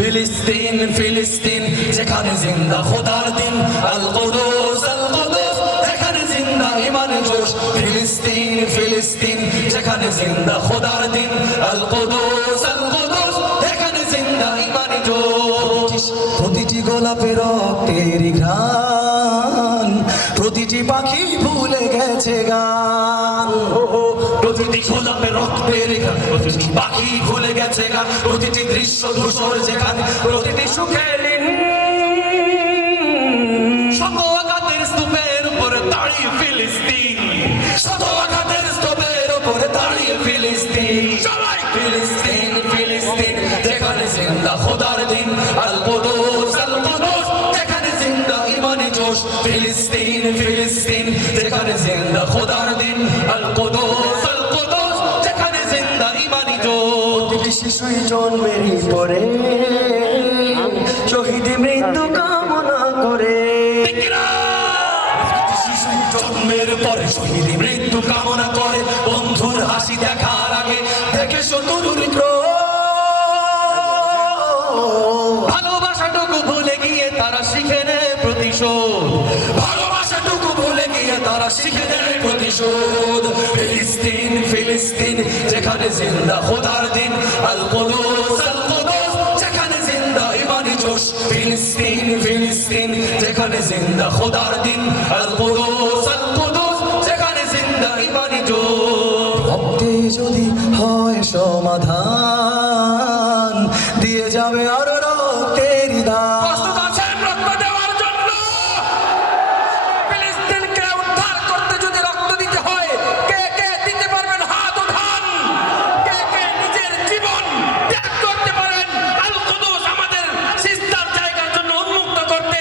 ফিলিস্তিন ফিলিস্তিন যেখানে জিন্দা খোদার দিন, আল কুদুস যেখানে জিন্দা ইমান জোশ। ফিলিস্তিন ফিলিস্তিন যেখানে জিন্দা খোদার দিন, আল কুদুস যেখানে জিন্দা ইমান জোশ। প্রতিটি গোলাপের রক্তের ঘ্রাণ, প্রতিটি পাখি ভুলে গেছে গান। প্রতিটি গোলাপের রক্তের ঘ্রাণ, প্রতিটি পাখি ভুলে গেছে গান। প্রতিটি দৃশ্য ধূসর যেখানে, প্রতিটি সুখের দিন। শত আঘাতের স্তূপের উপরে দাঁড়িয়ে ফিলিস্তিন, শত আঘাতের স্তূপের উপরে দাঁড়িয়ে ফিলিস্তিন। সবাই ফিলিস্তিন ফিলিস্তিন যেখানে জিন্দা খোদার দিন, আল কুদুস যেখানে জিন্দা ইমানি জোশ। ফিলিস্তিন ফিলিস্তিন যেখানে জিন্দা খোদার দিন, আল কুদুস যেখানে জিন্দা ইমানি জোশ। প্রতিটি শিশুই জন্মেরই পরে শহীদি মৃত্যু কামনা করে, জন্মের পরে শহীদি মৃত্যু কামনা করে। বন্ধুর হাসি দেখার আগে দেখে শত্রুর ক্রোধ, ভালোবাসাটুকু ভুলে গিয়ে তারা শিখে নেয় প্রতিশোধ, ভালোবাসাটুকু ভুলে গিয়ে তারা শিখে নেয় প্রতিশোধ। ফিলিস্তিন ফিলিস্তিন যেখানে জিন্দা খোদার দিন, আল কুদুস যেখানে জিন্দা ইমানি জোশ। ফিলিস্তিন ফিলিস্তিন যেখানে জিন্দা খোদার দিন, আল কুদুস যেখানে জিন্দা ইমানি জোশ। রক্তে যদি হয় সমাধান, দিয়ে যাবে আরো রক্তের দান। প্রস্তুত আছেন রক্ত দেওয়ার জন্য? ফিলিস্তিনকে উদ্ধার করতে যদি রক্ত দিতে হয়, কে কে দিতে পারবেন হাত উঠান। কে কে নিজের জীবন ত্যাগ করতে পারেন আল কুদুস আমাদের সিজদার জায়গার জন্য উন্মুক্ত করতে?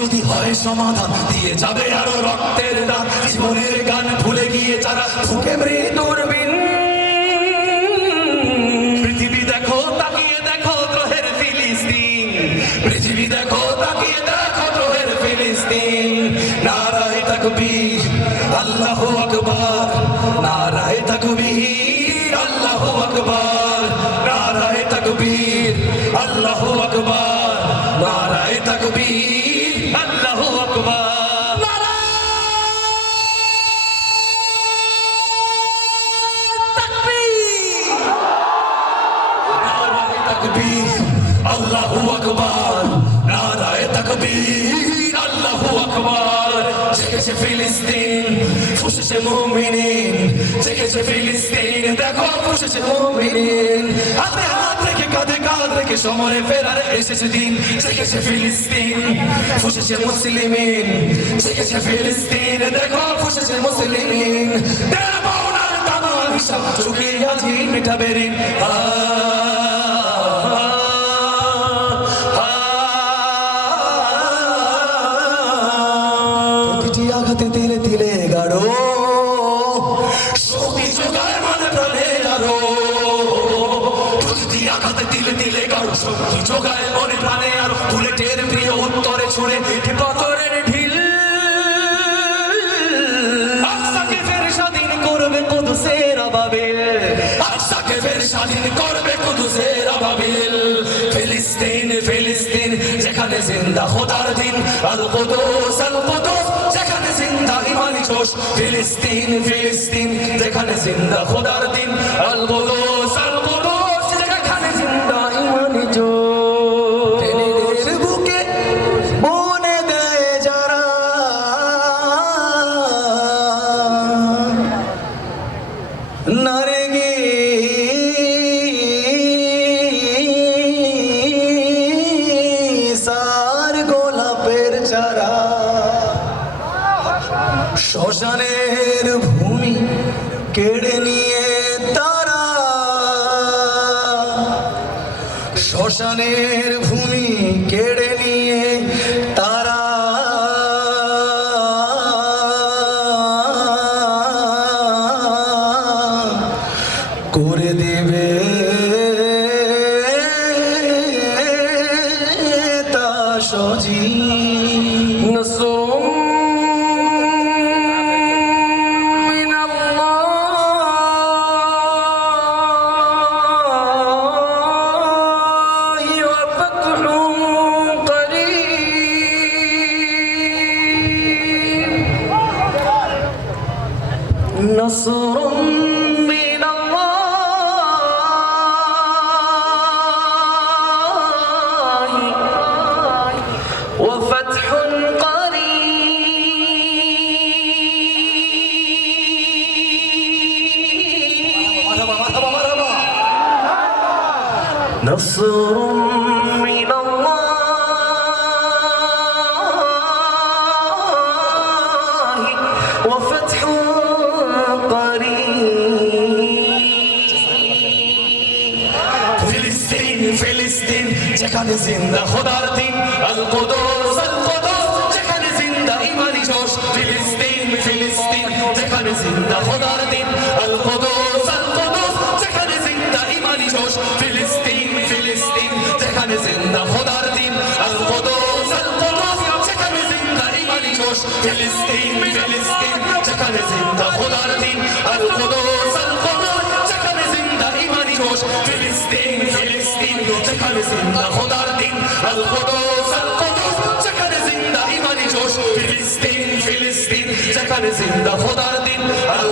যদি হয় সমাধান, দিয়ে যাবে আরো রক্তের দান। জীবনের গান ভুলে গিয়ে যারা বুকে মৃত্যুর বিন। পৃথিবী দেখো তাকিয়ে দেখো গ্রহের ফিলিস্তিন, পৃথিবী দেখো তাকিয়ে দেখো গ্রহের ফিলিস্তিন। নারায়ে তাকবীর আল্লাহু আকবার, নারায়ে তাকবীর আল্লাহু আকবার, নারায়ে তাকবীর আল্লাহু আকবার, নারায়ে তাকবীর আল্লাহু আকবার। নারায়ে তাকবীর আল্লাহু আকবার, নারায়ে তাকবীর আল্লাহু আকবার। জেগেছে ফিলিস্তিন, ফুঁসেছে মুমিনিন, জেগেছে ফিলিস্তিন, দেখো ফুঁসেছে মুমিনিন। হাতে হাত রেখে কাঁধে কাঁধ রেখে সমরে ফেরার এসেছে দিন। জেগেছে ফিলিস্তিন, ফুঁসেছে মুসলিমিন, জেগেছে ফিলিস্তিন, দেখো ফুঁসেছে মুসলিমিন। তেরা পাওনার তামাম হিসাব চুকিয়ে আজি মিটাবে ঋণ। প্রতিটি আঘাতে তিলে তিলে গাঢ় শক্তি যোগায় মানে প্রাণে আরো। প্রতিটি আঘাতে তিলে তিলে গাঢ় শক্তি যোগায় মনে প্রাণে আরো। বুলেটের প্রিয় উত্তরে ছুড়ে পাথরের ঢিল। আকসাকে ফের স্বাধীন করবে কুদুসের আবাবিল, আকসাকে ফের স্বাধীন করবে কুদুসের আবাবিল। ফিলিস্তিন ফিলিস্তিন যেখানে জিন্দা খোদার দিন, আল কুদুস যেখানে জিন্দা ইমানি জোশ। ফিলিস্তিন ফিলিস্তিন যেখানে জিন্দা খোদার দিন, আল কুদুস যেখানে জিন্দা ইমানি জোশ। ট্রেনের বুকে বনে দেয় যারা, নারেগে সার গোলাপের চারা। শ্মশানের ভূমি কেড়ে নিয়ে তারা, শ্মশানের ভূমি কেড়ে নিয়ে তারা। করে দেবে نصر من الله وفتح نصر من الله وفتح قريب فلسطين فلسطين যেখানে জিন্দা খোদার দিন আল কুদুস যেখানে জিন্দা ইমানি জোশ ফিলিস্তিন ফিলিস্তিন যেখানে জিন্দা খোদার দিন আল কুদুস যেখানে জিন্দা ইমানি জোশ ফিলিস্তিন ফিলিস্তিন যেখানে জিন্দা খোদার দিন আল কুদুস যেখানে জিন্দা ইমানি জোশ ফিলিস্তিন ফিলিস্তিন যেখানে জিন্দা খোদার দিন আল কুদুস যেখানে জিন্দা ইমানি জোশ ফিলিস্তিন ফিলিস্তিন যেখানে জিন্দা খোদার দিন আল কুদুস যেখানে জিন্দা ইমানি জোশ ফিলিস্তিন ফিলিস্তিন যেখানে জিন্দা খোদার দিন আল